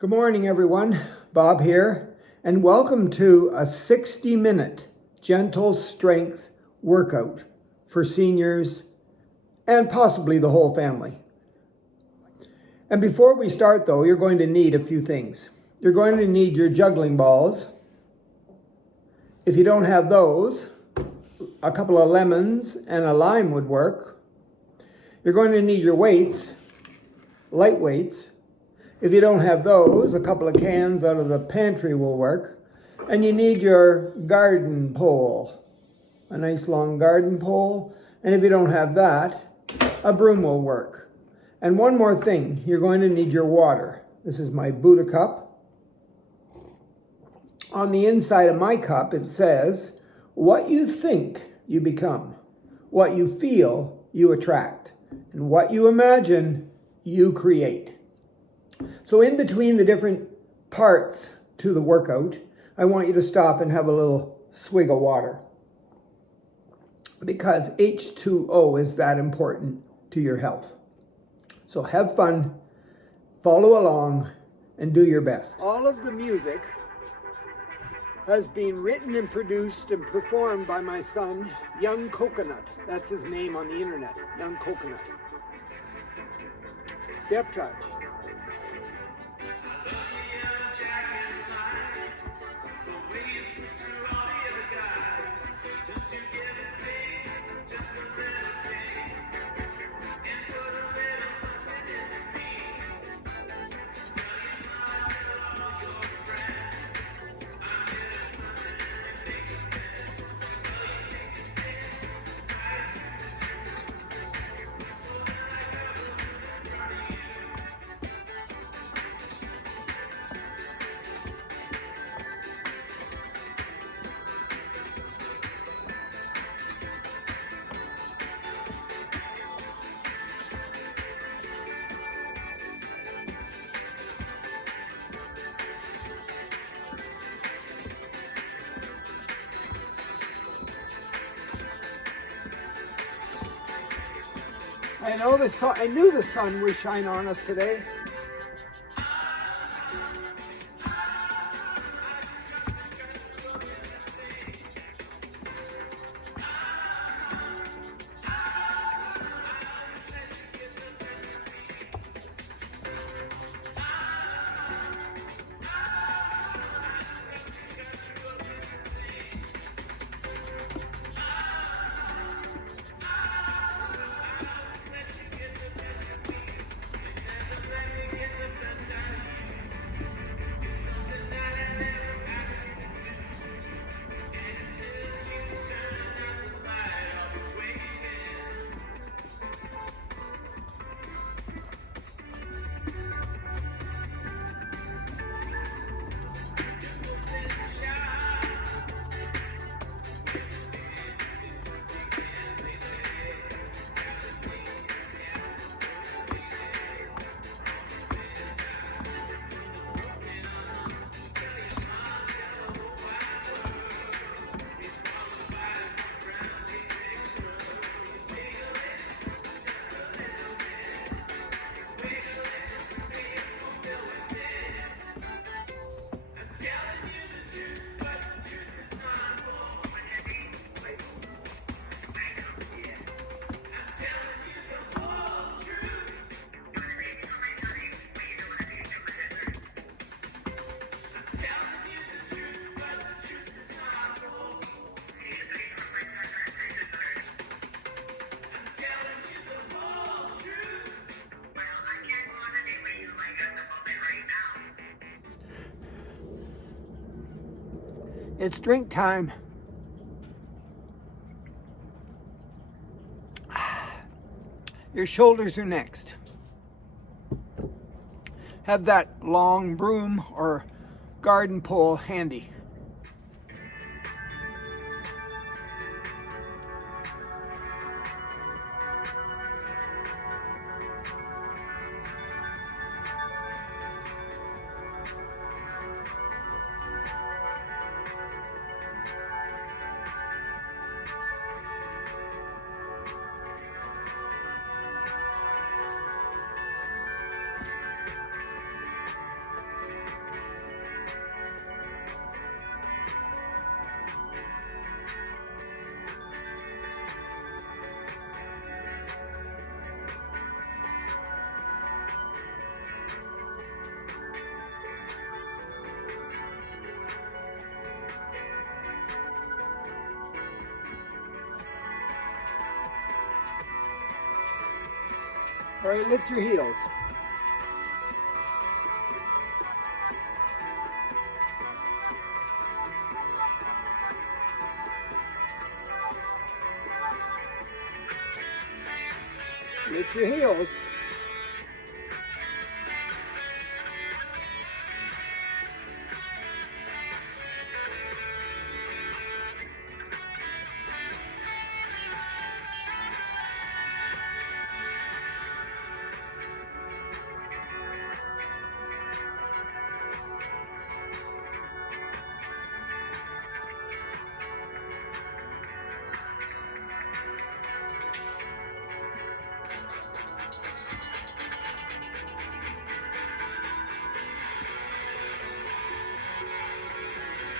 Good morning, everyone. Bob here, and welcome to a 60-minute gentle strength workout for seniors and possibly the whole family. And before we start, though, you're going to need a few things. You're going to need your juggling balls. If you don't have those, a couple of lemons and a lime would work. You're going to need your weights, light weights. If you don't have those, a couple of cans out of the pantry will work. And you need your garden pole, a nice long garden pole. And if you don't have that, a broom will work. And one more thing, you're going to need your water. This is my Buddha cup. On the inside of my cup, it says, what you think, you become. What you feel, you attract. And what you imagine, you create. So in between the different parts to the workout, I want you to stop and have a little swig of water, because H2O is that important to your health. So have fun, follow along, and do your best. All of the music has been written and produced and performed by my son, Young Coconut. That's his name on the internet, Young Coconut. Step touch. I knew the sun would shine on us today. It's drink time. Your shoulders are next. Have that long broom or garden pole handy. All right, lift your heels. Lift your heels.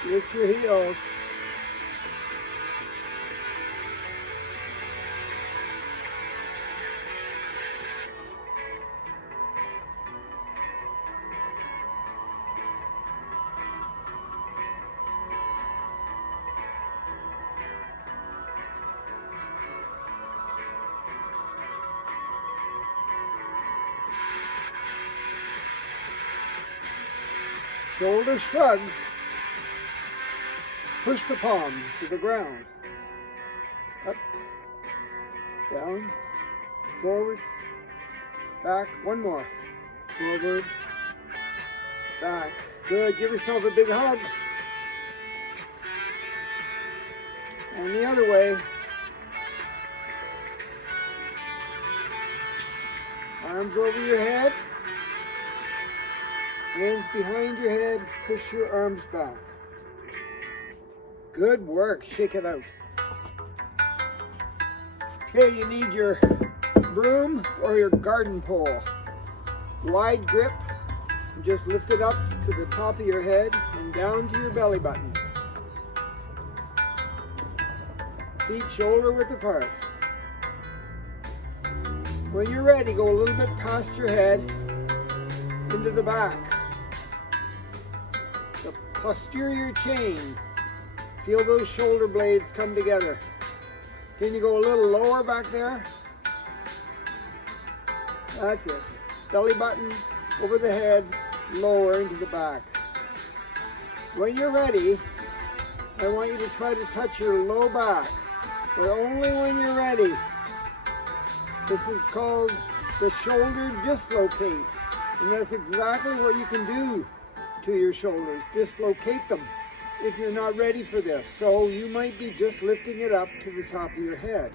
Lift your heels. Shoulder shrugs. Push the palms to the ground. Up, down, forward, back. One more. Forward, back. Good. Give yourself a big hug. And the other way. Arms over your head. Hands behind your head. Push your arms back. Good work. Shake it out. Okay, you need your broom or your garden pole. Wide grip. And just lift it up to the top of your head and down to your belly button. Feet shoulder width apart. When you're ready, go a little bit past your head into the back. The posterior chain. Feel those shoulder blades come together. Can you go a little lower back there? That's it. Belly button over the head, lower into the back. When you're ready, I want you to try to touch your low back, but only when you're ready. This is called the shoulder dislocate, and that's exactly what you can do to your shoulders. Dislocate them if you're not ready for this. So you might be just lifting it up to the top of your head,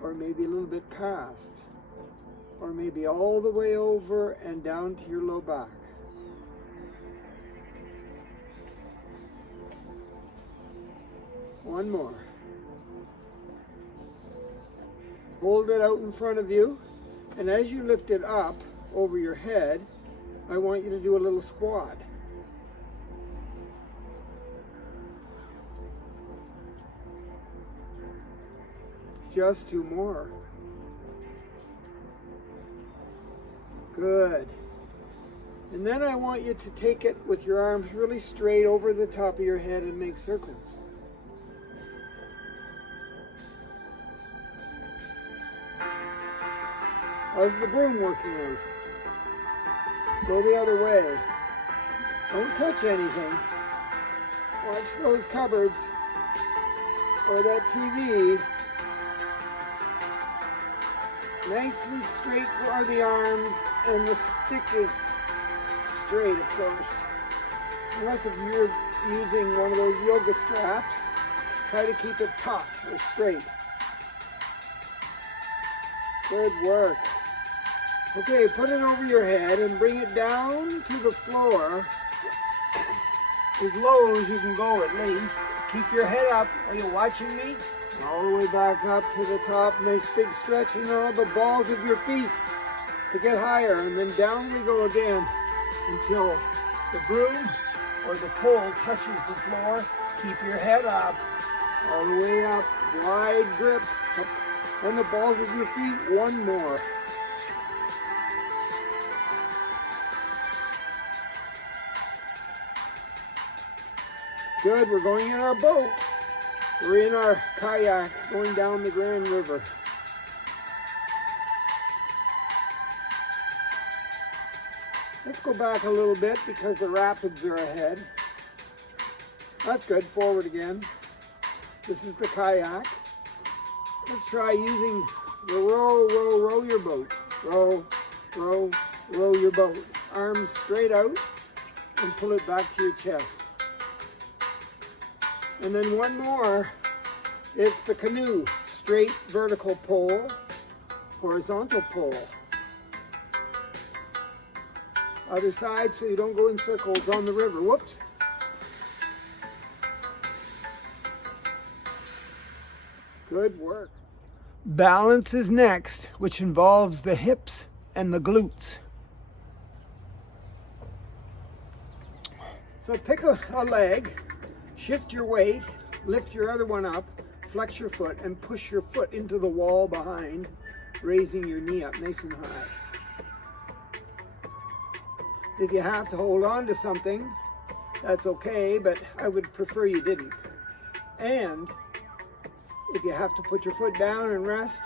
or maybe a little bit past, or maybe all the way over and down to your low back. One more. Hold it out in front of you, and as you lift it up over your head, I want you to do a little squat. Just two more. Good. And then I want you to take it with your arms really straight over the top of your head and make circles. How's the broom working out? Go the other way. Don't touch anything. Watch those cupboards or that TV. Nice and straight are the arms, and the stick is straight, of course. Unless if you're using one of those yoga straps, try to keep it taut or straight. Good work. Okay, put it over your head and bring it down to the floor as low as you can go at least. Keep your head up. Are you watching me? All the way back up to the top. Nice big stretch in all the balls of your feet to get higher. And then down we go again until the broom or the pole touches the floor. Keep your head up. All the way up. Wide grip. On the balls of your feet. One more. Good. We're going in our boat. We're in our kayak going down the Grand River. Let's go back a little bit because the rapids are ahead. That's good. Forward again. This is the kayak. Let's try using the row your boat. Row your boat. Arms straight out and pull it back to your chest. And then one more. It's the canoe. Straight vertical pole, horizontal pole. Other side so you don't go in circles on the river. Whoops. Good work. Balance is next, which involves the hips and the glutes. So pick a leg, shift your weight, lift your other one up, flex your foot, and push your foot into the wall behind, raising your knee up nice and high. If you have to hold on to something, that's okay, but I would prefer you didn't. And if you have to put your foot down and rest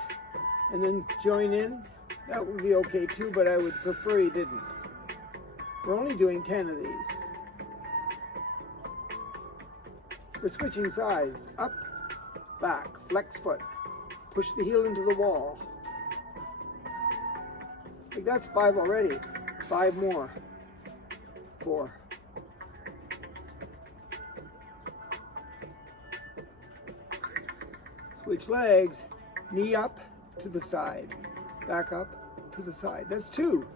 and then join in, that would be okay too, but I would prefer you didn't. We're only doing 10 of these. We're switching sides. Up, back, flex foot. Push the heel into the wall. I think that's 5 already. 5 more. 4. Switch legs, knee up to the side, back up to the side. That's 2.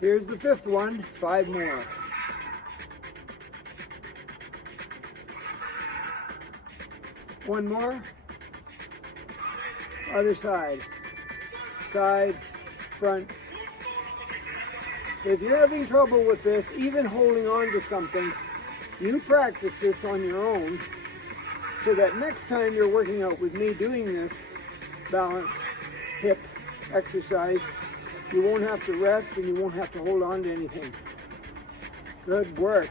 Here's the 5th one, 5 more. One more. Other side. Side, front. If you're having trouble with this, even holding on to something, you practice this on your own so that next time you're working out with me doing this balance, hip exercise, you won't have to rest and you won't have to hold on to anything. Good work.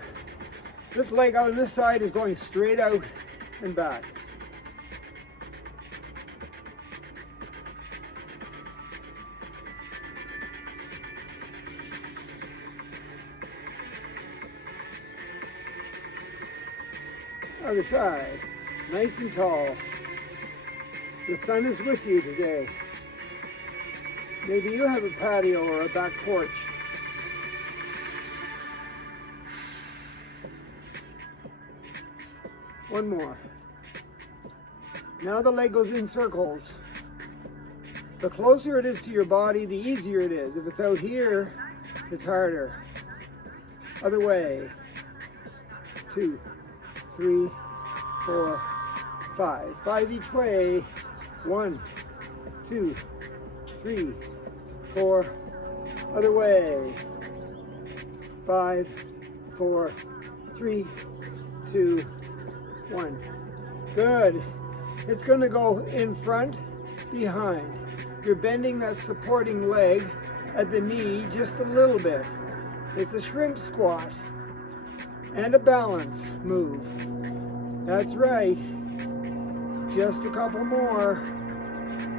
This leg on this side is going straight out and back. Other side, nice and tall. The sun is with you today. Maybe you have a patio or a back porch. One more. Now the leg goes in circles. The closer it is to your body, the easier it is. If it's out here, it's harder. Other way. 2, 3, 4, 5. 5 each way. 1, 2, 3, 4. Other way. 5, 4, 3, 2, 1. Good. It's going to go in front, behind. You're bending that supporting leg at the knee just a little bit. It's a shrimp squat and a balance move. That's right. Just a couple more.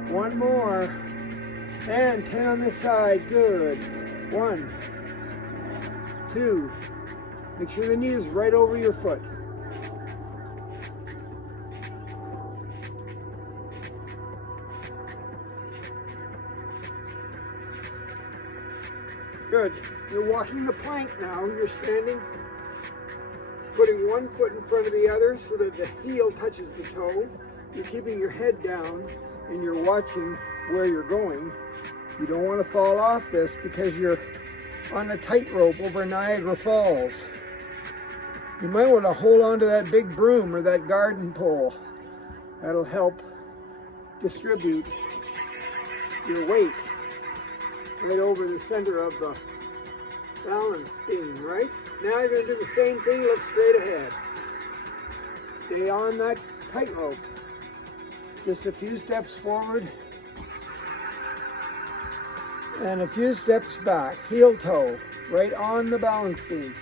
One more. And 10 on this side. Good. 1, 2. Make sure the knee is right over your foot. Good. You're walking the plank now. You're standing, putting one foot in front of the other so that the heel touches the toe. You're keeping your head down and you're watching where you're going. You don't want to fall off this because you're on a tightrope over Niagara Falls. You might want to hold on to that big broom or that garden pole. That'll help distribute your weight right over the center of the balance beam, right? Now you're going to do the same thing, look straight ahead. Stay on that tightrope. Just a few steps forward and a few steps back. Heel toe, right on the balance beam.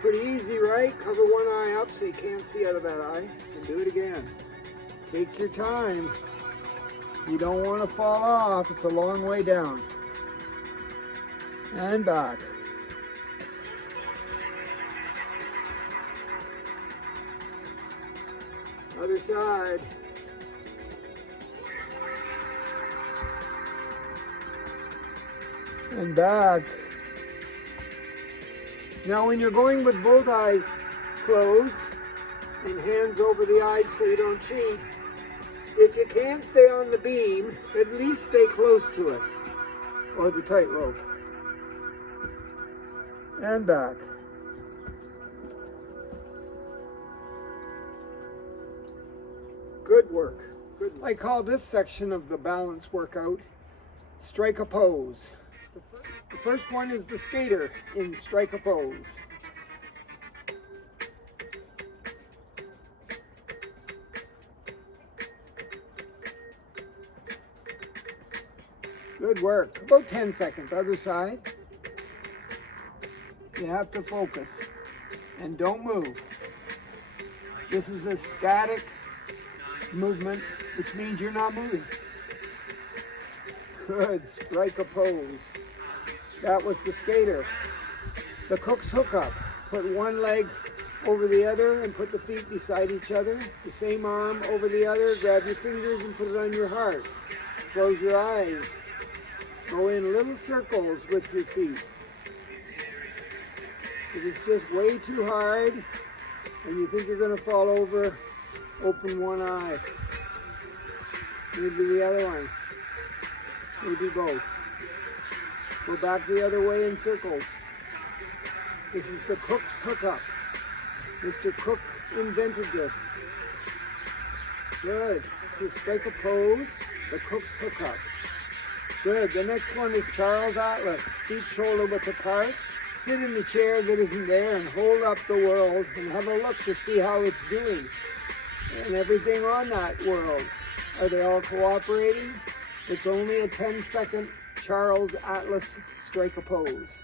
Pretty easy, right? Cover one eye up so you can't see out of that eye. And do it again. Take your time. You don't want to fall off. It's a long way down. And back. Other side. And back. Now when you're going with both eyes closed and hands over the eyes so you don't cheat, if you can't stay on the beam, at least stay close to it, or the tightrope. And back. Good work. Good. I call this section of the balance workout strike a pose. The first one is the skater in strike a pose. Good work. About 10 seconds. Other side. You have to focus and don't move. This is a static movement, which means you're not moving. Good. Strike a pose. That was the skater. The cook's hookup. Put one leg over the other and put the feet beside each other. The same arm over the other. Grab your fingers and put it on your heart. Close your eyes. Go in little circles with your feet. If it's just way too hard and you think you're going to fall over, open one eye. Maybe the other one. Maybe both. Go back the other way in circles. This is the cook's hookup. Mr. Cook invented this. Good. So strike a pose, the cook's hookup. Good. The next one is Charles Atlas. Feet shoulder width apart. Sit in the chair that isn't there and hold up the world and have a look to see how it's doing. And everything on that world. Are they all cooperating? It's only a 10-second Charles Atlas strike a pose.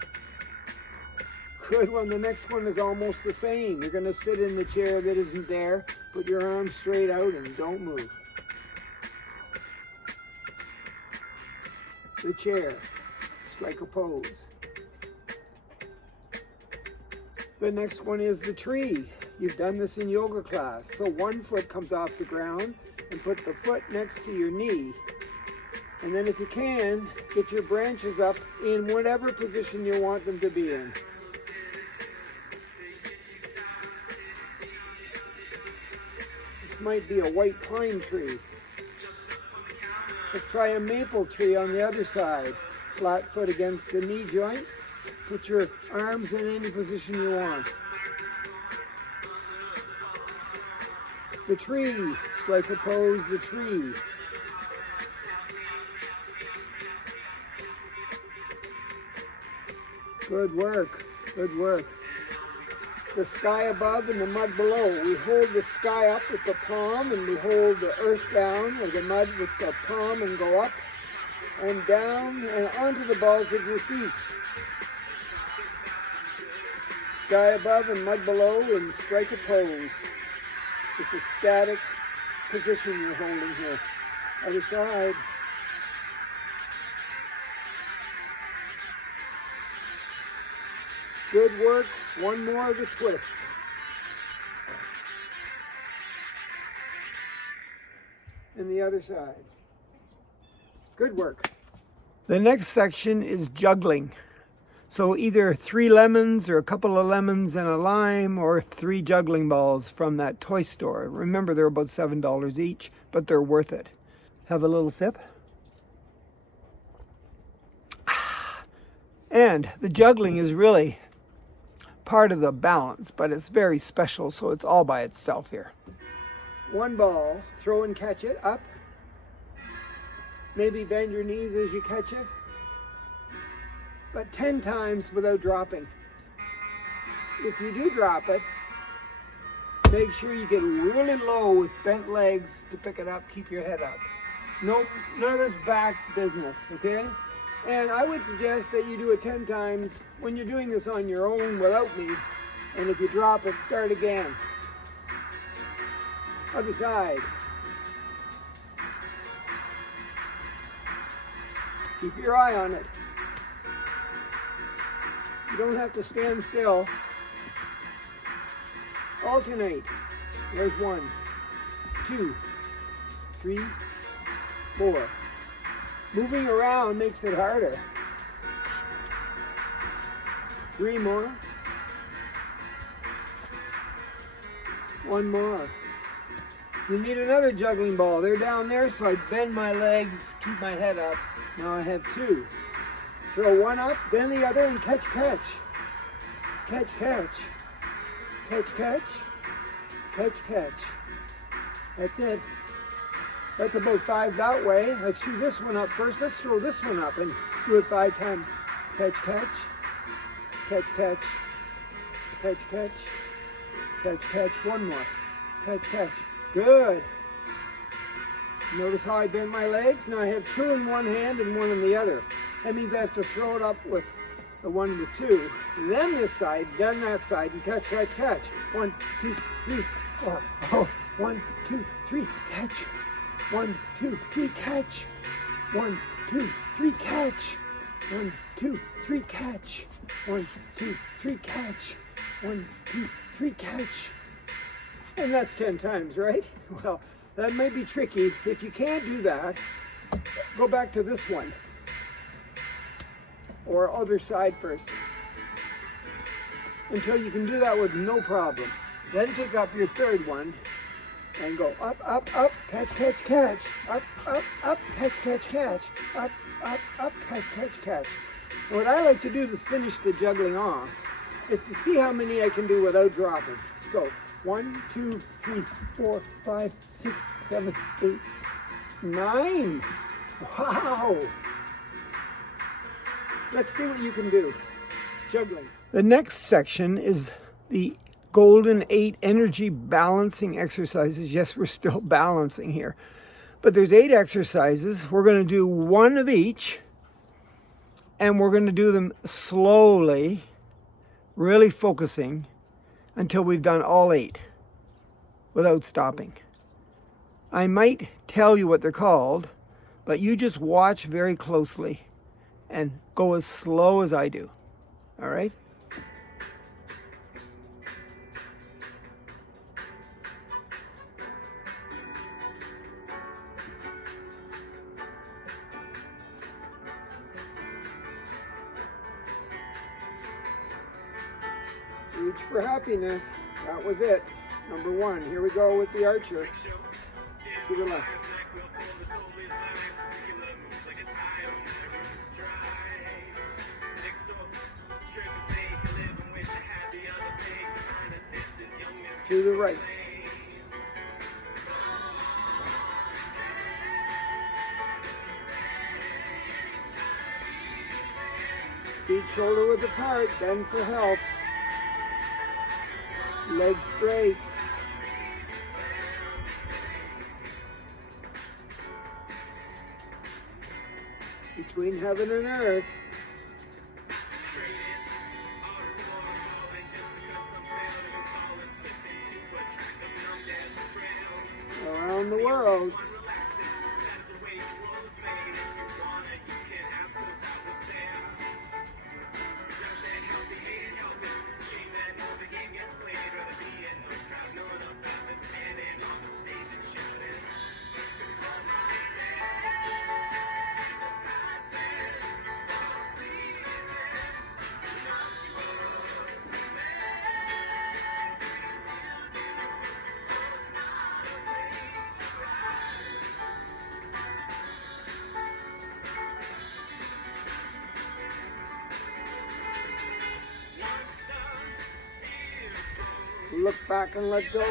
Good one. The next one is almost the same. You're going to sit in the chair that isn't there. Put your arms straight out and don't move. The chair. Strike a pose. The next one is the tree. You've done this in yoga class. So one foot comes off the ground and put the foot next to your knee. And then if you can, get your branches up in whatever position you want them to be in. This might be a white pine tree. Let's try a maple tree on the other side. Flat foot against the knee joint. Put your arms in any position you want. The tree. Strike a pose, the tree. Good work. Good work. The sky above and the mud below. We hold the sky up with the palm and we hold the earth down or the mud with the palm and go up and down and onto the balls of your feet. Sky above and mud below and strike a pose. It's a static position you're holding here. Other side. Good work. One more of the twist. And the other side. Good work. The next section is juggling. So either 3 lemons or a couple of lemons and a lime or 3 juggling balls from that toy store. Remember, they're about $7 each, but they're worth it. Have a little sip. And the juggling is really part of the balance, but it's very special, so it's all by itself here. One ball, throw and catch it up. Maybe bend your knees as you catch it. But 10 times without dropping. If you do drop it, make sure you get really low with bent legs to pick it up, keep your head up. Nope, none of this back business, okay? And I would suggest that you do it 10 times when you're doing this on your own without me. And if you drop it, start again. Other side. Keep your eye on it. You don't have to stand still. Alternate. There's 1, 2, 3, 4. Moving around makes it harder. 3 more. 1 more. You need another juggling ball. They're down there, so I bend my legs, keep my head up. Now I have 2. Throw 1 up, then the other, and catch, catch. Catch, catch. Catch, catch. Catch, catch. That's it. That's about 5 that way. Let's do this one up first. Let's throw this one up and do it 5 times. Catch, catch. Catch, catch. Catch, catch. Catch, catch. 1 more. Catch, catch. Good. Notice how I bend my legs? Now I have 2 in one hand and 1 in the other. That means I have to throw it up with the 1 and the 2. Then this side, then that side, and catch, catch, catch. 1, 2, 3, 4. Oh, 1, 2, 3, catch. 1, 2, 3, catch. 1, 2, 3, catch. 1, 2, 3, catch. 1, 2, 3, catch. 1, 2, 3, catch. And that's 10 times, right? Well, that may be tricky. If you can't do that, go back to this one. Or other side first. Until you can do that with no problem. Then pick up your 3rd one and go up, up, up, catch, catch, catch. Up, up, up, catch, catch, catch. Up, up, up, catch, catch, catch. And what I like to do to finish the juggling off is to see how many I can do without dropping. Let's go. 1, 2, 3, 4, 5, 6, 7, 8, 9. Wow. Let's see what you can do. Juggling. The next section is the golden 8 energy balancing exercises. Yes, we're still balancing here. But there's 8 exercises. We're going to do 1 of each. And we're going to do them slowly, really focusing until we've done all 8 without stopping. I might tell you what they're called, but you just watch very closely and go as slow as I do. All right? Reach for happiness. That was it. Number 1. Here we go with the archer. To the left. To the right. Feet shoulder width apart, bend for health. Legs straight. Between heaven and earth. Around the world. Look back and let go.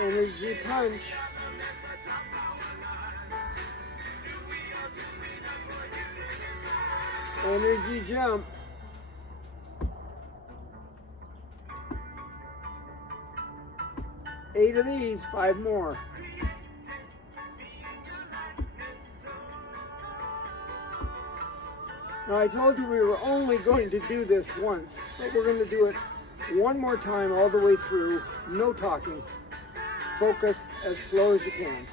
Energy punch. Energy jump. Eight of these, 5 more. Now I told you we were only going to do this once, but we're going to do it one more time all the way through, no talking. Focus as slow as you can.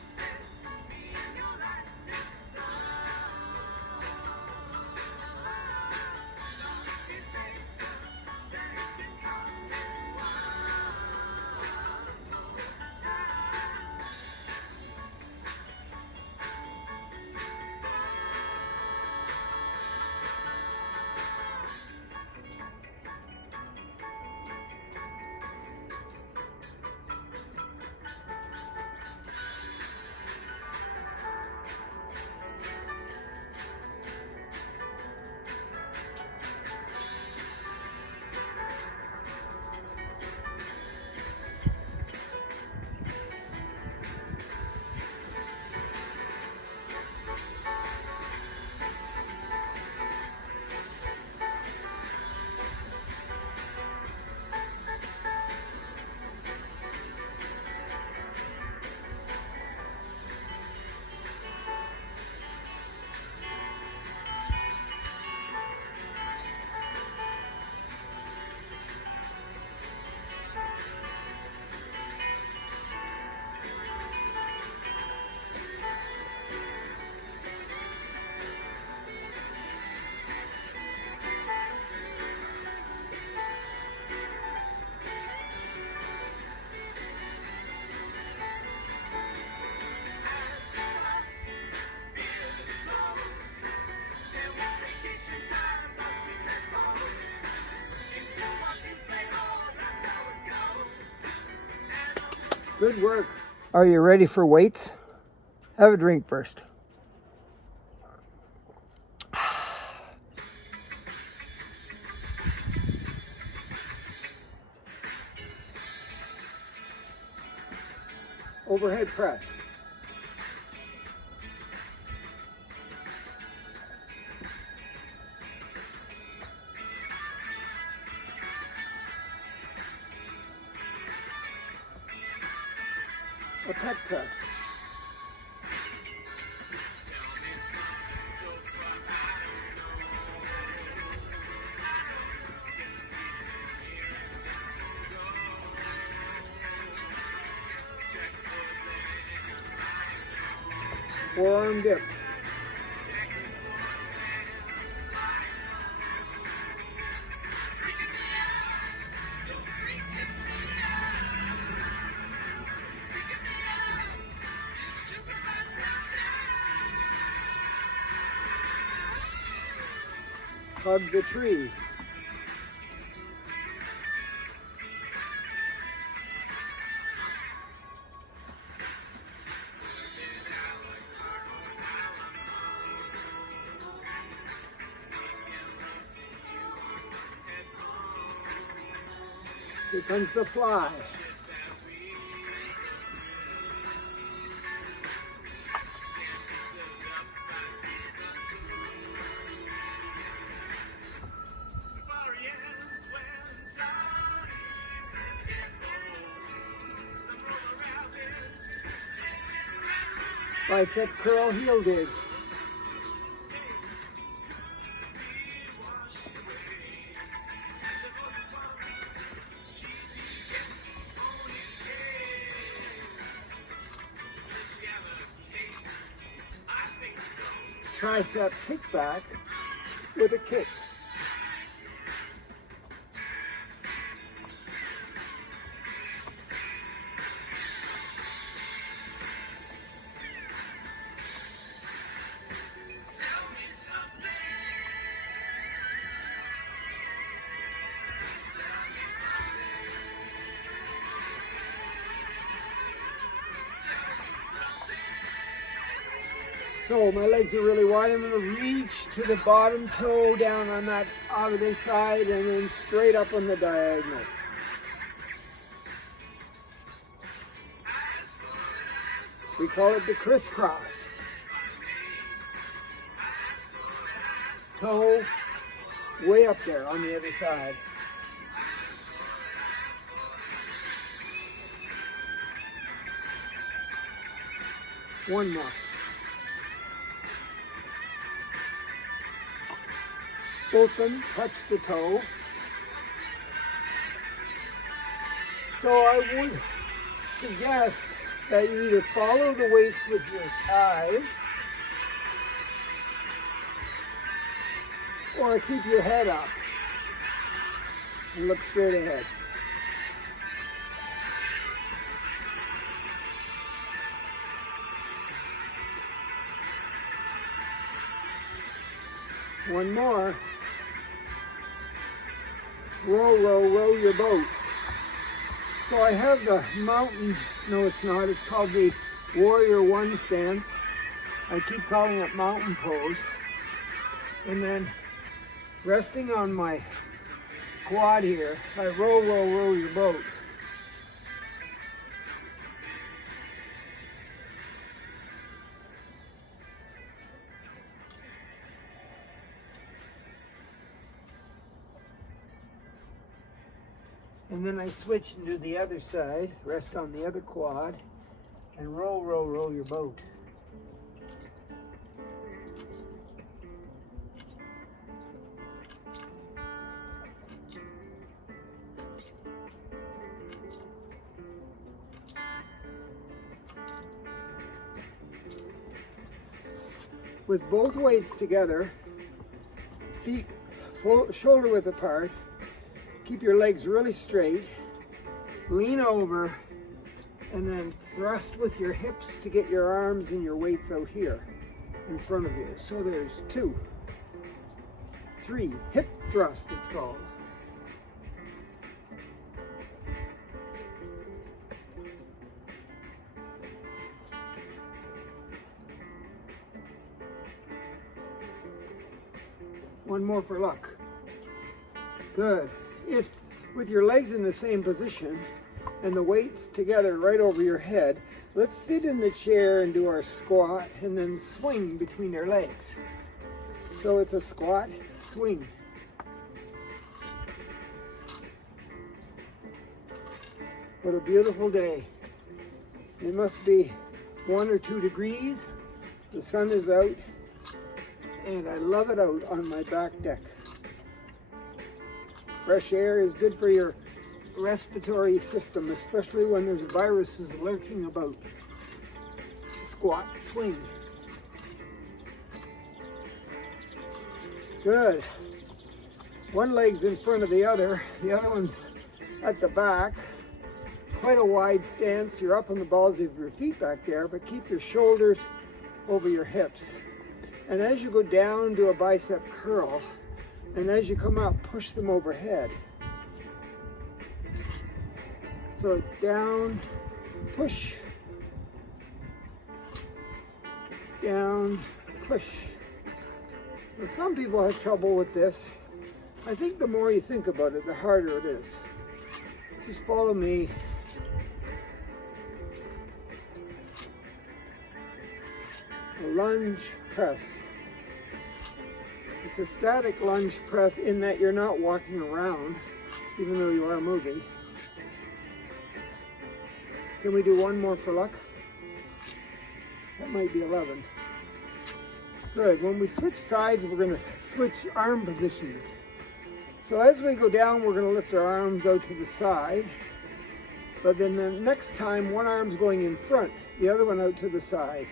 Good work. Are you ready for weights? Have a drink first. Overhead press. A pec press. Forearm dip. Hug the tree. Here comes the fly. Bicep curl heel dig. Tricep kickback with a kick. So my legs are really wide. I'm going to reach to the bottom toe down on that other side and then straight up on the diagonal. We call it the crisscross. Toe way up there on the other side. One more. Both of them touch the toe. So I would suggest that you either follow the weights with your thighs or keep your head up and look straight ahead. One more. Row, row, row your boat. So I have the mountain, no it's not, it's called the Warrior One stance. I keep calling it mountain pose. And then resting on my quad here, I row, row, row your boat. And then I switch and do the other side, rest on the other quad, and row, row, row your boat. With both weights together, feet shoulder width apart, keep your legs really straight, lean over, and then thrust with your hips to get your arms and your weights out here in front of you. So there's 2, 3, hip thrust it's called. One more for luck. Good. If with your legs in the same position and the weights together right over your head, let's sit in the chair and do our squat and then swing between our legs. So it's a squat, swing. What a beautiful day. It must be 1 or 2 degrees. The sun is out and I love it out on my back deck. Fresh air is good for your respiratory system, especially when there's viruses lurking about. Squat, swing. Good. One leg's in front of the other one's at the back. Quite a wide stance. You're up on the balls of your feet back there, but keep your shoulders over your hips. And as you go down, do a bicep curl. And as you come up, push them overhead. So it's down, push, down, push. Now, some people have trouble with this. I think the more you think about it, the harder it is. Just follow me. A lunge press. It's a static lunge press in that you're not walking around, even though you are moving. Can we do one more for luck? That might be 11. Good. When we switch sides, we're going to switch arm positions. So as we go down, we're going to lift our arms out to the side. But then the next time, one arm's going in front, the other one out to the side.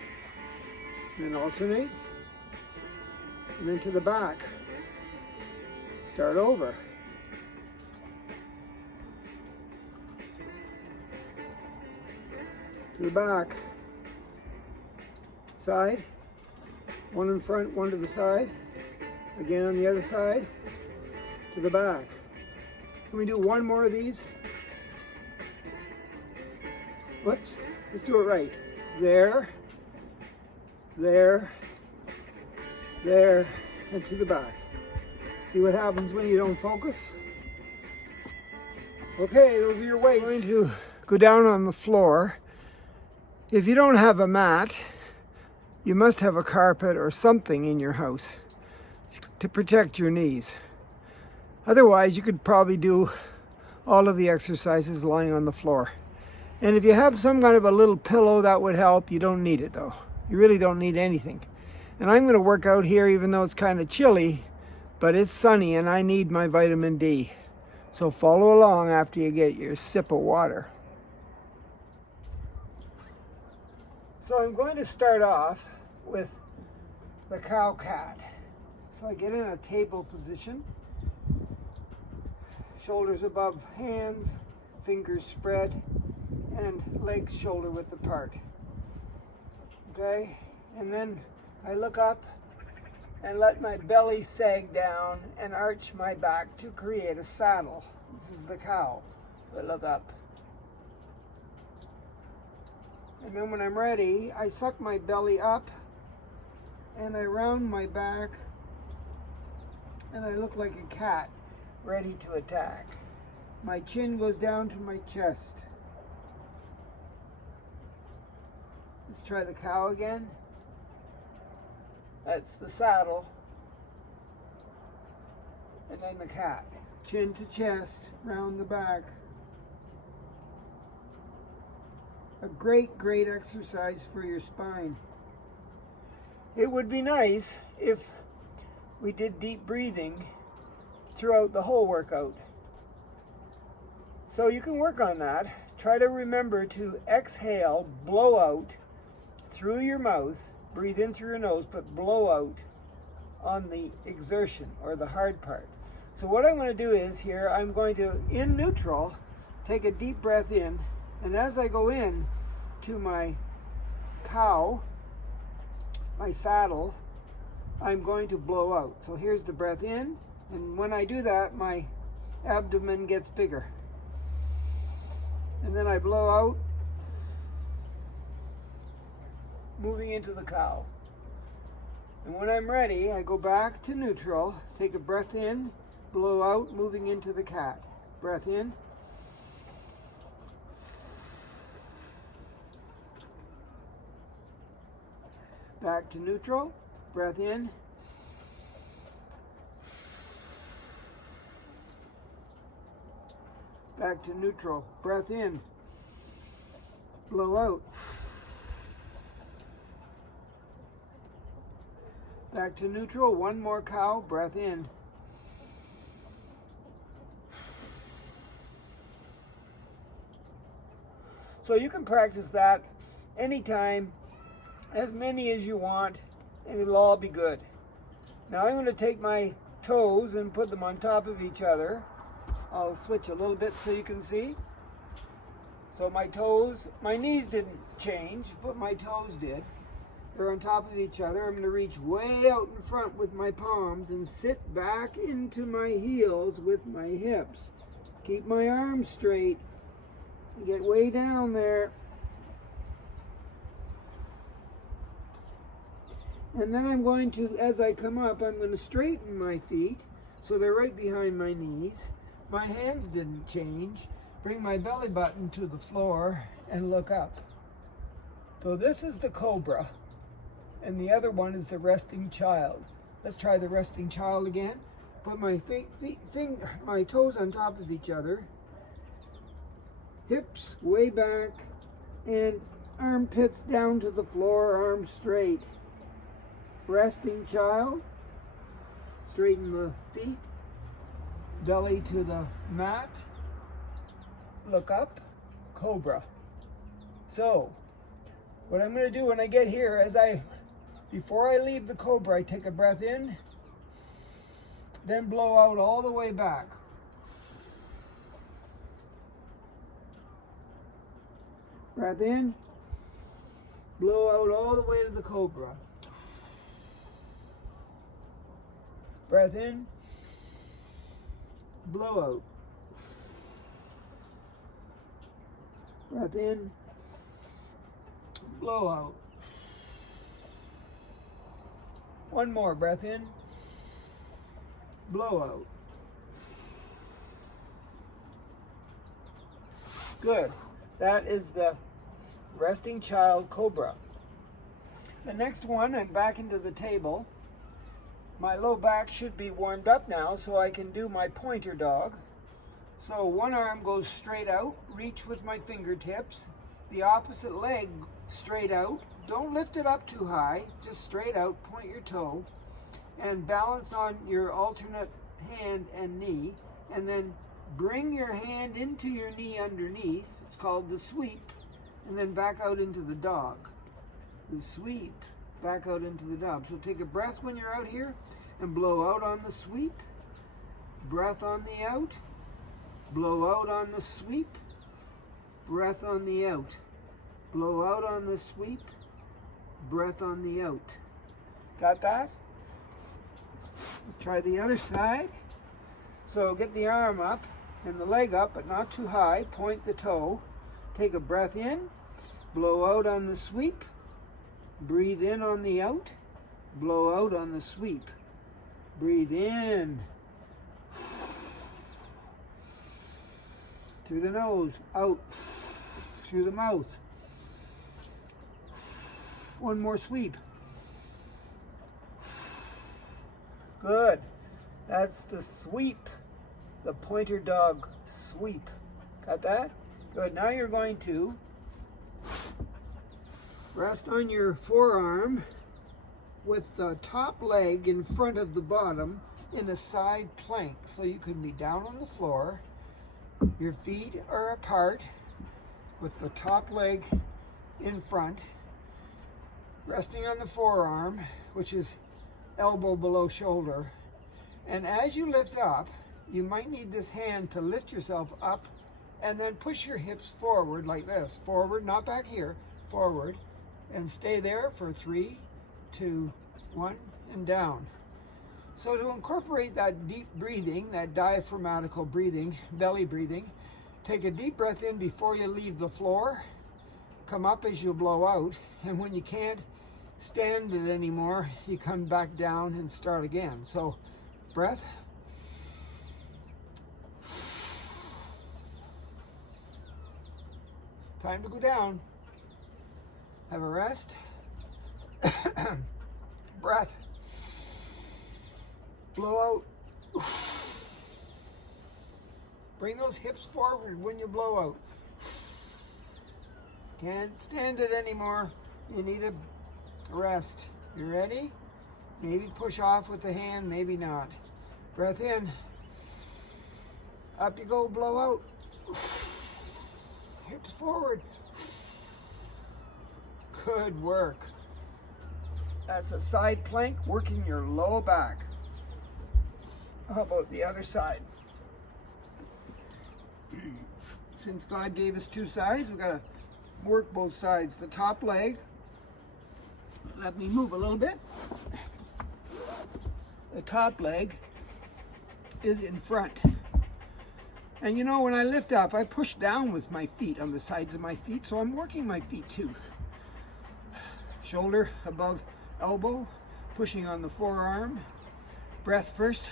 And then alternate. And then to the back. Start over. To the back. Side. One in front, one to the side. Again on the other side. To the back. Can we do one more of these? Whoops. Let's do it right. There. There. There, and to the back. See what happens when you don't focus? Okay, those are your weights. I'm going to go down on the floor. If you don't have a mat, you must have a carpet or something in your house to protect your knees. Otherwise, you could probably do all of the exercises lying on the floor. And if you have some kind of a little pillow, that would help. You don't need it though. You really don't need anything. And I'm going to work out here even though it's kind of chilly, but it's sunny and I need my vitamin D. So follow along after you get your sip of water. So I'm going to start off with the cow-cat. So I get in a table position, shoulders above hands, fingers spread, and legs shoulder width apart. Okay, and then I look up and let my belly sag down and arch my back to create a saddle. This is the cow. So I look up. And then when I'm ready, I suck my belly up and I round my back and I look like a cat ready to attack. My chin goes down to my chest. Let's try the cow again. That's the saddle. And then the cat. Chin to chest, round the back. A great, great exercise for your spine. It would be nice if we did deep breathing throughout the whole workout. So you can work on that. Try to remember to exhale, blow out through your mouth, breathe in through your nose, but blow out on the exertion or the hard part. So what I'm going to do is here, I'm going to, in neutral, take a deep breath in, and as I go in to my cow, my saddle, I'm going to blow out. So here's the breath in, and when I do that, my abdomen gets bigger. And then I blow out, moving into the cow. And when I'm ready, I go back to neutral, take a breath in, blow out, moving into the cat. Breath in. Back to neutral, breath in. Back to neutral, breath in. Blow out. Back to neutral, one more cow, breath in. So you can practice that anytime, as many as you want, and it'll all be good. Now I'm going to take my toes and put them on top of each other. I'll switch a little bit so you can see. So my toes, my knees didn't change, but my toes did. They're on top of each other. I'm going to reach way out in front with my palms and sit back into my heels with my hips. Keep my arms straight. Get way down there. And then I'm going to, as I come up, I'm going to straighten my feet so they're right behind my knees. My hands didn't change. Bring my belly button to the floor and look up. So this is the cobra, and the other one is the resting child. Let's try the resting child again. Put my my toes on top of each other. Hips way back, and armpits down to the floor, arms straight. Resting child, straighten the feet, belly to the mat, look up, cobra. So, what I'm going to do when I get here, before I leave the cobra, I take a breath in, then blow out all the way back. Breath in, blow out all the way to the cobra. Breath in, blow out. Breath in, blow out. One more, breath in, blow out. Good. That is the resting child cobra. The next one, I'm back into the table. My low back should be warmed up now so I can do my pointer dog. So one arm goes straight out, reach with my fingertips. The opposite leg straight out. Don't lift it up too high, just straight out, point your toe. and balance on your alternate hand and knee, and then bring your hand into your knee underneath. It's called the sweep, and then back out into the dog. The sweep, back out into the dog. So take a breath when you're out here and blow out on the sweep. Breath on the out. Blow out on the sweep. Breath on the out. Blow out on the sweep. Breath on the out. Got that? Let's try the other side. So get the arm up and the leg up, but not too high. Point the toe. Take a breath in. Blow out on the sweep. Breathe in on the out. Blow out on the sweep. Breathe in. Through the nose. Out. Through the mouth. One more sweep. Good. That's the sweep. The pointer dog sweep. Got that? Good. Now you're going to rest on your forearm with the top leg in front of the bottom in a side plank. So you can be down on the floor. Your feet are apart with the top leg in front, resting on the forearm, which is elbow below shoulder. And as you lift up, you might need this hand to lift yourself up and then push your hips forward like this. Forward, not back here, forward. And stay there for 3, 2, 1, and down. So to incorporate that deep breathing, that diaphragmatical breathing, belly breathing, take a deep breath in before you leave the floor. Come up as you blow out. And when you can't stand it anymore, you come back down and start again. So breath. Time to go down. Have a rest. Breath. Blow out. Bring those hips forward when you blow out. Can't stand it anymore. You need a rest. You ready? Maybe push off with the hand, maybe not. Breath in. Up you go, blow out. Hips forward. Good work. That's a side plank, working your low back. How about the other side? Since God gave us two sides, we've got to work both sides. The top leg, let me move a little bit. The top leg is in front. And you know, when I lift up, I push down with my feet on the sides of my feet, so I'm working my feet too. Shoulder above elbow, pushing on the forearm. Breath first.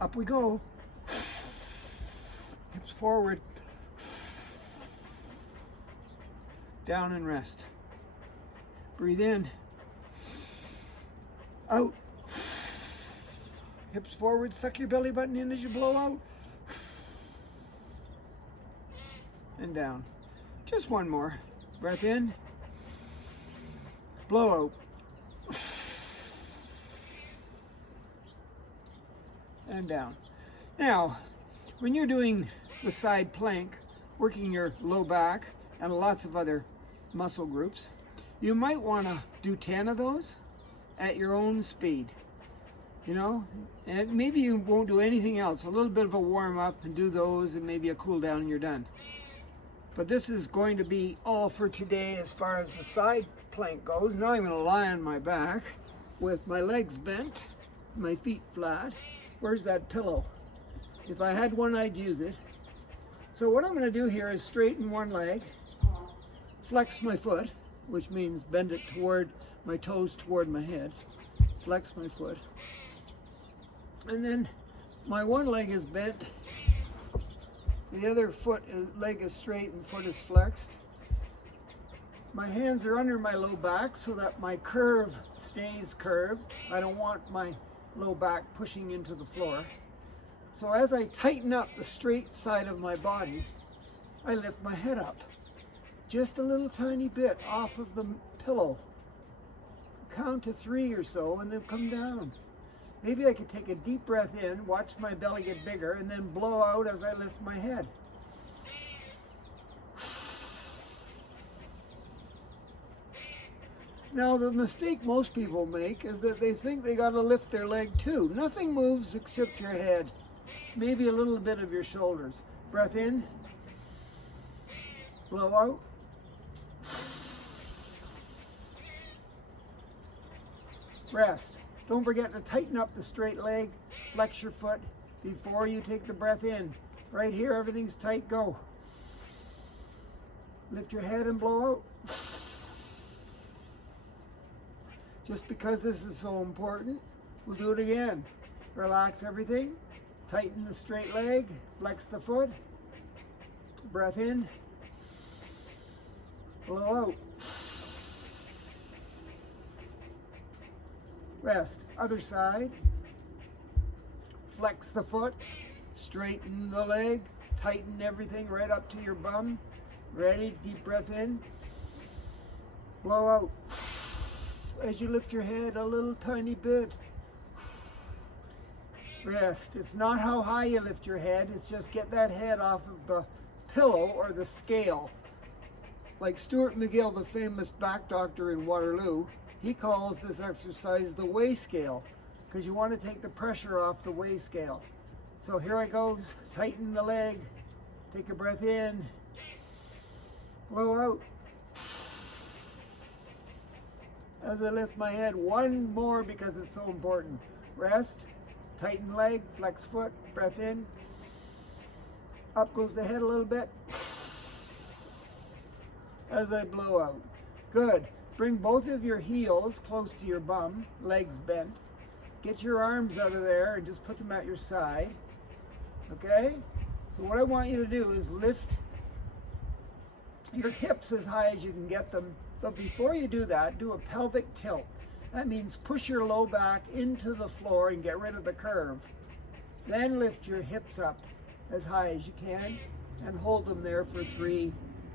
Up we go. Hips forward. Down and rest. Breathe in. Out. Hips forward, suck your belly button in as you blow out. And down. Just one more. Breath in. Blow out. And down. Now, when you're doing the side plank, working your low back and lots of other muscle groups, you might want to do 10 of those at your own speed. You know, and maybe you won't do anything else. A little bit of a warm up and do those and maybe a cool down and you're done. But this is going to be all for today as far as the side plank goes. Now I'm going to lie on my back with my legs bent, my feet flat. Where's that pillow? If I had one, I'd use it. So what I'm going to do here is straighten one leg, flex my foot, which means bend it toward my toes toward my head. Flex my foot. And then my one leg is bent, the other leg is straight and foot is flexed. My hands are under my low back so that my curve stays curved. I don't want my low back pushing into the floor. So as I tighten up the straight side of my body, I lift my head up just a little tiny bit off of the pillow. count to 3 or so and then come down. Maybe I could take a deep breath in, watch my belly get bigger, and then blow out as I lift my head. Now, the mistake most people make is that they think they got to lift their leg too. Nothing moves except your head, maybe a little bit of your shoulders. Breath in, blow out. Rest. Don't forget to tighten up the straight leg, flex your foot before you take the breath in. Right here, everything's tight, go. Lift your head and blow out. Just because this is so important, we'll do it again. Relax everything, tighten the straight leg, flex the foot, breath in, blow out. Rest, other side, flex the foot, straighten the leg, tighten everything right up to your bum. Ready, deep breath in, blow out. As you lift your head a little tiny bit. Rest. It's not how high you lift your head, it's just get that head off of the pillow or the scale. Like Stuart McGill, the famous back doctor in Waterloo, he calls this exercise the weigh scale because you want to take the pressure off the weigh scale. So here I go, tighten the leg, take a breath in, blow out. As I lift my head, one more because it's so important. Rest, tighten leg, flex foot, breath in. Up goes the head a little bit. As I blow out. Good. Bring both of your heels close to your bum, legs bent. Get your arms out of there and just put them at your side. Okay? So what I want you to do is lift your hips as high as you can get them. But before you do that, do a pelvic tilt. That means push your low back into the floor and get rid of the curve. Then lift your hips up as high as you can and hold them there for 3,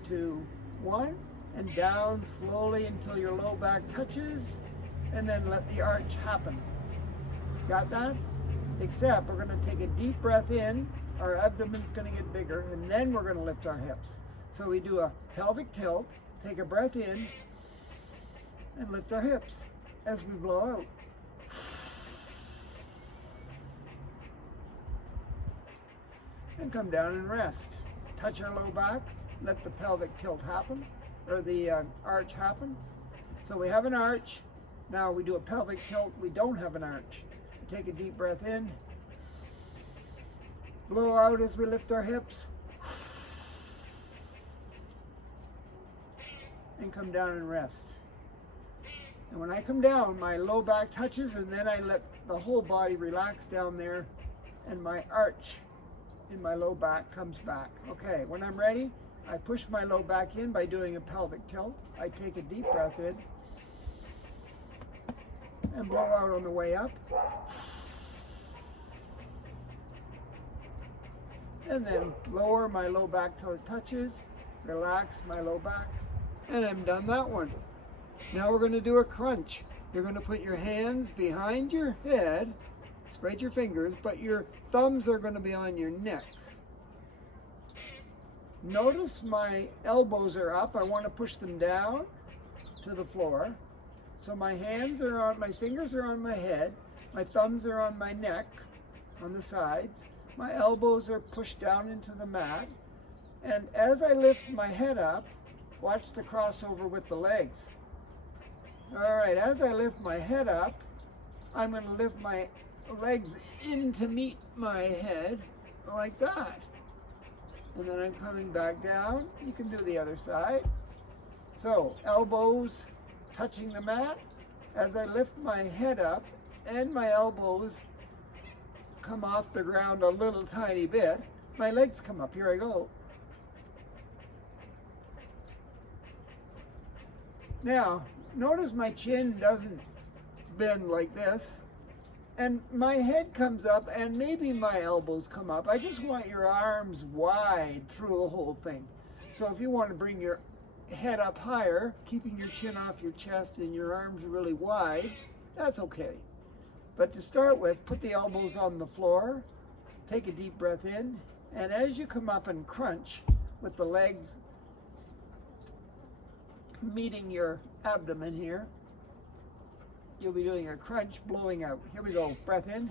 2, 1. And down slowly until your low back touches, and then let the arch happen. Got that? Except we're going to take a deep breath in, our abdomen's going to get bigger, and then we're going to lift our hips. So we do a pelvic tilt, take a breath in, and lift our hips as we blow out. And come down and rest. Touch our low back, let the pelvic tilt happen, or the arch happen. So we have an arch. Now we do a pelvic tilt. We don't have an arch. Take a deep breath in. Blow out as we lift our hips. And come down and rest. And when I come down, my low back touches, and then I let the whole body relax down there, and my arch in my low back comes back. Okay, when I'm ready, I push my low back in by doing a pelvic tilt. I take a deep breath in and blow out on the way up. And then lower my low back till it touches, relax my low back, and I'm done that one. Now we're going to do a crunch. You're going to put your hands behind your head, spread your fingers, but your thumbs are going to be on your neck. Notice my elbows are up. I want to push them down to the floor. So my hands are on, my fingers are on my head, my thumbs are on my neck, on the sides. My elbows are pushed down into the mat. And as I lift my head up, watch the crossover with the legs. All right, as I lift my head up, I'm going to lift my legs in to meet my head like that. And then I'm coming back down. You can do the other side. So elbows touching the mat. As I lift my head up and my elbows come off the ground a little tiny bit, my legs come up. Here I go. Now, notice my chin doesn't bend like this. And my head comes up and maybe my elbows come up. I just want your arms wide through the whole thing. So if you want to bring your head up higher, keeping your chin off your chest and your arms really wide, that's okay. But to start with, put the elbows on the floor, take a deep breath in, and as you come up and crunch with the legs meeting your abdomen here, you'll be doing a crunch, blowing out. Here we go, breath in.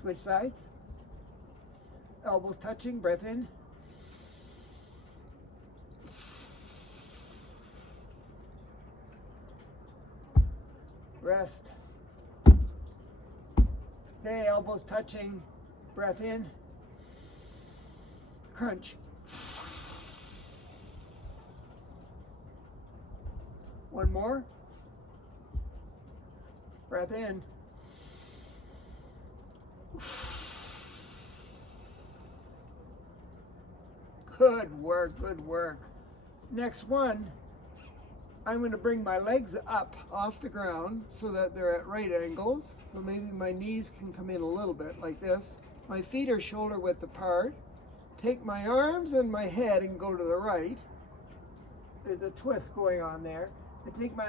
Switch sides. Elbows touching, breath in. Rest. Okay, elbows touching, breath in. Crunch. One more. Breath in. Good work, good work. Next one, I'm going to bring my legs up off the ground so that they're at right angles. So maybe my knees can come in a little bit like this. My feet are shoulder width apart. Take my arms and my head and go to the right. There's a twist going on there. And take my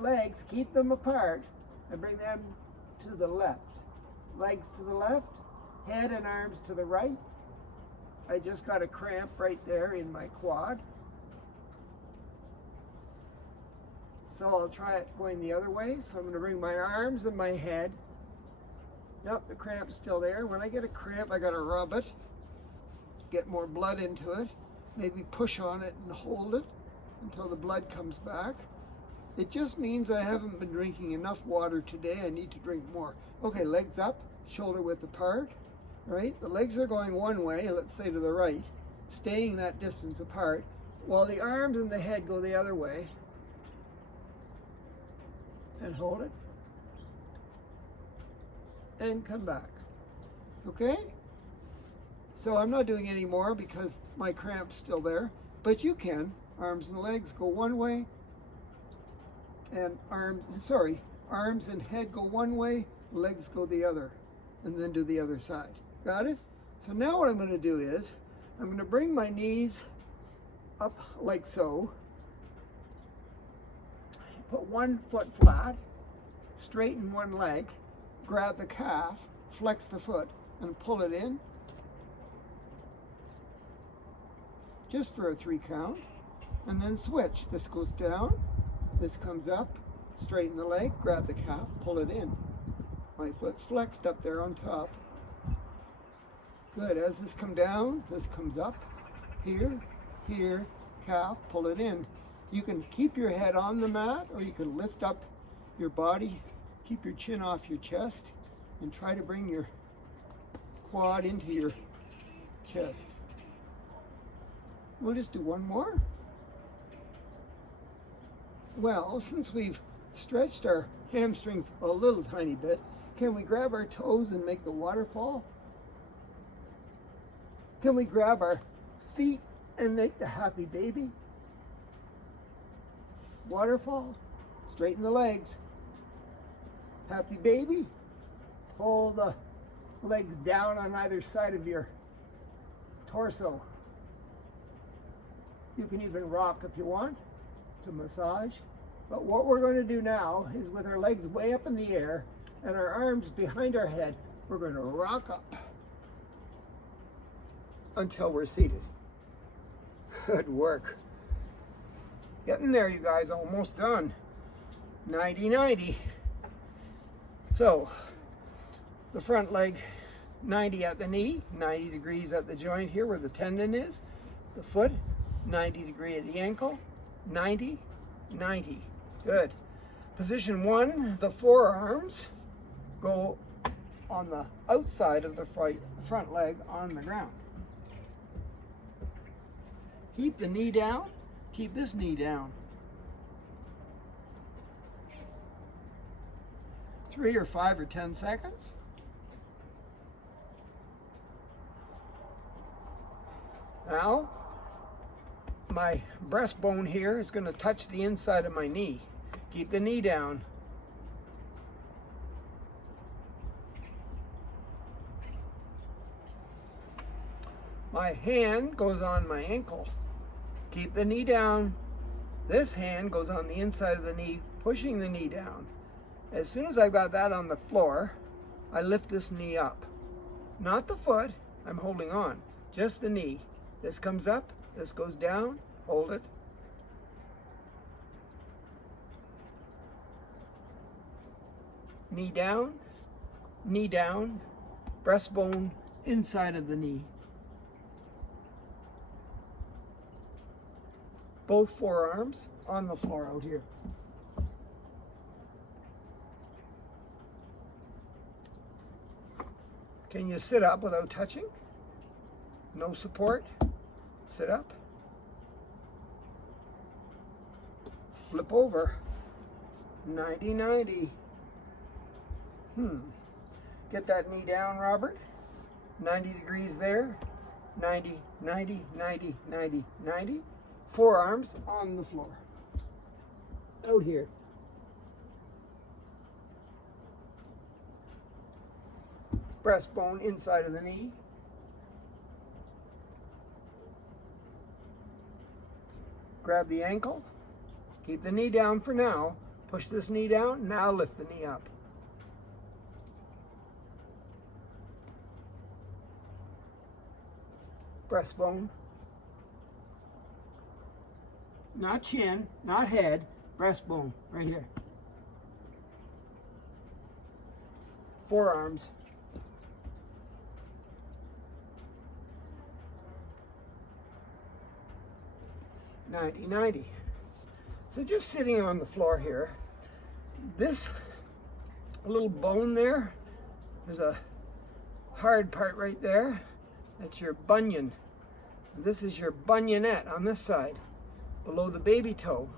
legs, keep them apart, and bring them to the left. Legs to the left, head and arms to the right. I just got a cramp right there in my quad. So I'll try it going the other way. So I'm going to bring my arms and my head. Nope, the cramp's still there. When I get a cramp, I got to rub it, get more blood into it, maybe push on it and hold it until the blood comes back. It just means I haven't been drinking enough water today. I need to drink more. Okay, legs up, shoulder width apart, right? The legs are going one way, let's say to the right, staying that distance apart, while the arms and the head go the other way. And hold it. And come back. Okay? So I'm not doing any more because my cramp's still there, but you can. Arms and legs go one way, and arms and head go one way, legs go the other, and then do the other side. Got it? So now what I'm going to do is, I'm going to bring my knees up like so, put one foot flat, straighten one leg, grab the calf, flex the foot, and pull it in, just for a 3 count, and then switch. This goes down, this comes up, straighten the leg, grab the calf, pull it in. My foot's flexed up there on top. Good, as this comes down, this comes up, here, here, calf, pull it in. You can keep your head on the mat, or you can lift up your body, keep your chin off your chest, and try to bring your quad into your chest. We'll just do one more. Well, since we've stretched our hamstrings a little tiny bit, can we grab our toes and make the waterfall? Can we grab our feet and make the happy baby? Waterfall, straighten the legs. Happy baby, pull the legs down on either side of your torso. You can even rock if you want to massage. But what we're going to do now is, with our legs way up in the air and our arms behind our head, we're going to rock up until we're seated. Good work. Getting there, you guys, almost done. 90-90. So, the front leg 90 at the knee, 90 degrees at the joint here where the tendon is. The foot, 90 degree at the ankle, 90, 90. Good. Position 1, the forearms go on the outside of the front leg on the ground. Keep the knee down, keep this knee down. 3 or 5 or 10 seconds. Now, my breastbone here is going to touch the inside of my knee. Keep the knee down. My hand goes on my ankle. Keep the knee down. This hand goes on the inside of the knee, pushing the knee down. As soon as I've got that on the floor, I lift this knee up. Not the foot, I'm holding on, just the knee. This comes up, this goes down, hold it. Knee down, breastbone inside of the knee. Both forearms on the floor out here. Can you sit up without touching? No support? Sit up. Flip over. 90-90. Get that knee down, Robert. 90 degrees there. 90, 90, 90, 90, 90. Forearms on the floor. Out here. Breastbone inside of the knee. Grab the ankle. Keep the knee down for now. Push this knee down. Now lift the knee up. Breastbone. Not chin, not head, breastbone, right here. Forearms. 90-90. So just sitting on the floor here, this little bone there, there's a hard part right there. That's your bunion. This is your bunionette on this side, below the baby toe.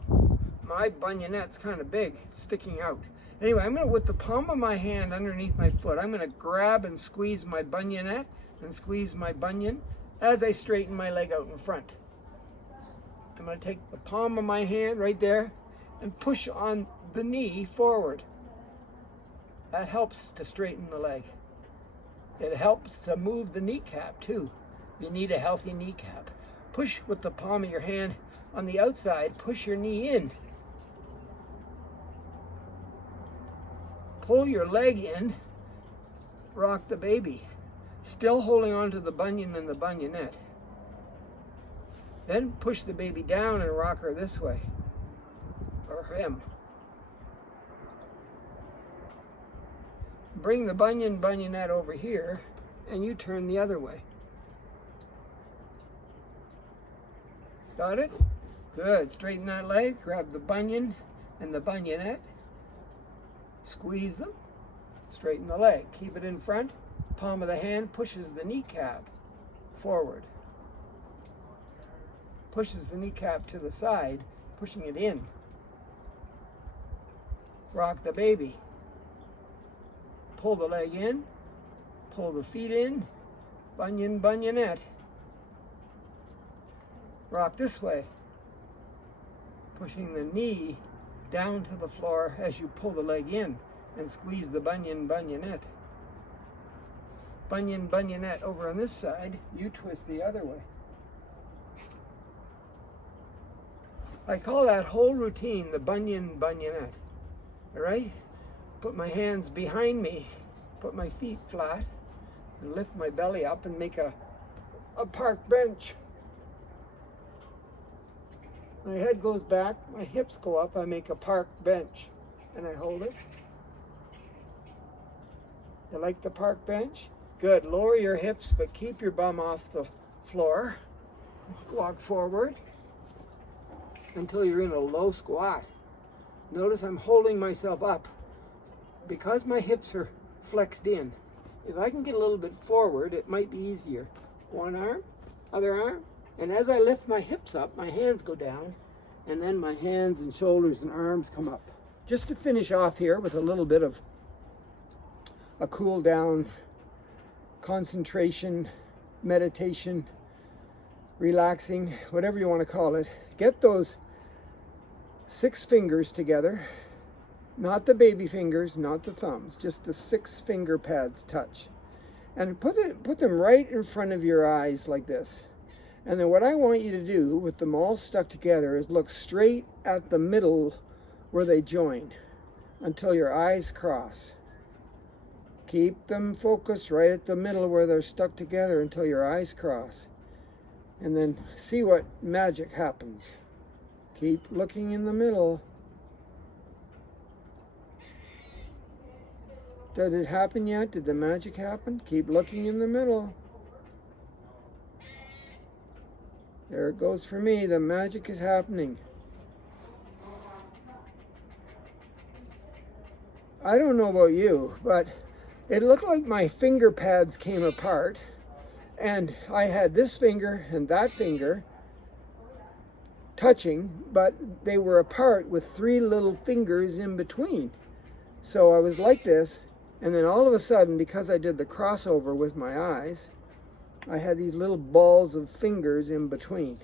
My bunionette's kind of big, it's sticking out. Anyway, I'm going to, with the palm of my hand underneath my foot, I'm going to grab and squeeze my bunionette and squeeze my bunion as I straighten my leg out in front. I'm going to take the palm of my hand right there and push on the knee forward. That helps to straighten the leg. It helps to move the kneecap too. You need a healthy kneecap. Push with the palm of your hand on the outside, push your knee in. Pull your leg in, rock the baby. Still holding on to the bunion and the bunionette. Then push the baby down and rock her this way, or him. Bring the bunionette over here, and you turn the other way. Got it? Good. Straighten that leg, grab the bunion and the bunionette, squeeze them, straighten the leg. Keep it in front. Palm of the hand pushes the kneecap forward. Pushes the kneecap to the side, pushing it in. Rock the baby. Pull the leg in, pull the feet in, bunionette. Rock this way, pushing the knee down to the floor as you pull the leg in and squeeze the bunionette. Bunionette over on this side, you twist the other way. I call that whole routine the bunionette. All right? Put my hands behind me, put my feet flat, and lift my belly up and make a park bench. My head goes back, my hips go up, I make a park bench, and I hold it. You like the park bench? Good. Lower your hips, but keep your bum off the floor. Walk forward until you're in a low squat. Notice I'm holding myself up because my hips are flexed in. If I can get a little bit forward, it might be easier. One arm, other arm, and as I lift my hips up, my hands go down, and then my hands and shoulders and arms come up. Just to finish off here with a little bit of a cool down, concentration, meditation, relaxing, whatever you want to call it. Get those 6 fingers together, not the baby fingers, not the thumbs, just the 6 finger pads touch. And put them right in front of your eyes like this. And then what I want you to do with them all stuck together is look straight at the middle where they join until your eyes cross. Keep them focused right at the middle where they're stuck together until your eyes cross. And then see what magic happens. Keep looking in the middle. Did it happen yet? Did the magic happen? Keep looking in the middle. There it goes for me. The magic is happening. I don't know about you, but it looked like my finger pads came apart, and I had this finger and that finger touching, but they were apart with 3 little fingers in between. So I was like this, and then all of a sudden, because I did the crossover with my eyes, I had these little balls of fingers in between.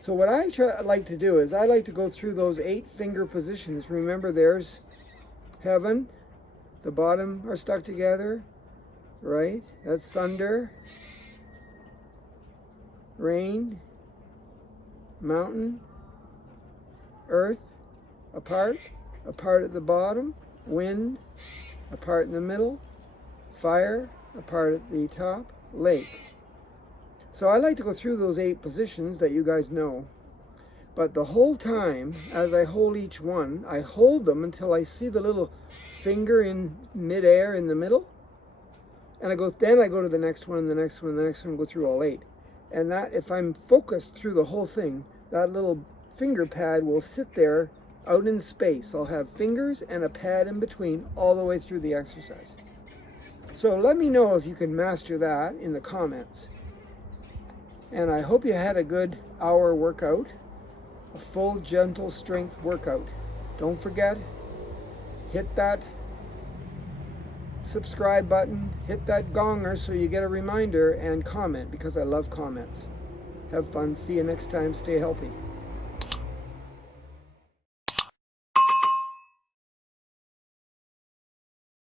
So what I like to do is I like to go through those 8 finger positions. Remember, there's heaven, the bottom are stuck together, right? That's thunder, rain, mountain, earth, apart at the bottom, wind, apart in the middle, fire, apart at the top, lake. So I like to go through those 8 positions that you guys know. But the whole time, as I hold each one, I hold them until I see the little finger in midair in the middle. And then I go to the next one, the next one, the next one, go through all 8. And that, if I'm focused through the whole thing, that little finger pad will sit there out in space. I'll have fingers and a pad in between all the way through the exercise. So let me know if you can master that in the comments. And I hope you had a good hour workout, a full gentle strength workout. Don't forget, hit that subscribe button, hit that gonger so you get a reminder, and comment, because I love comments. Have fun. See you next time. Stay healthy.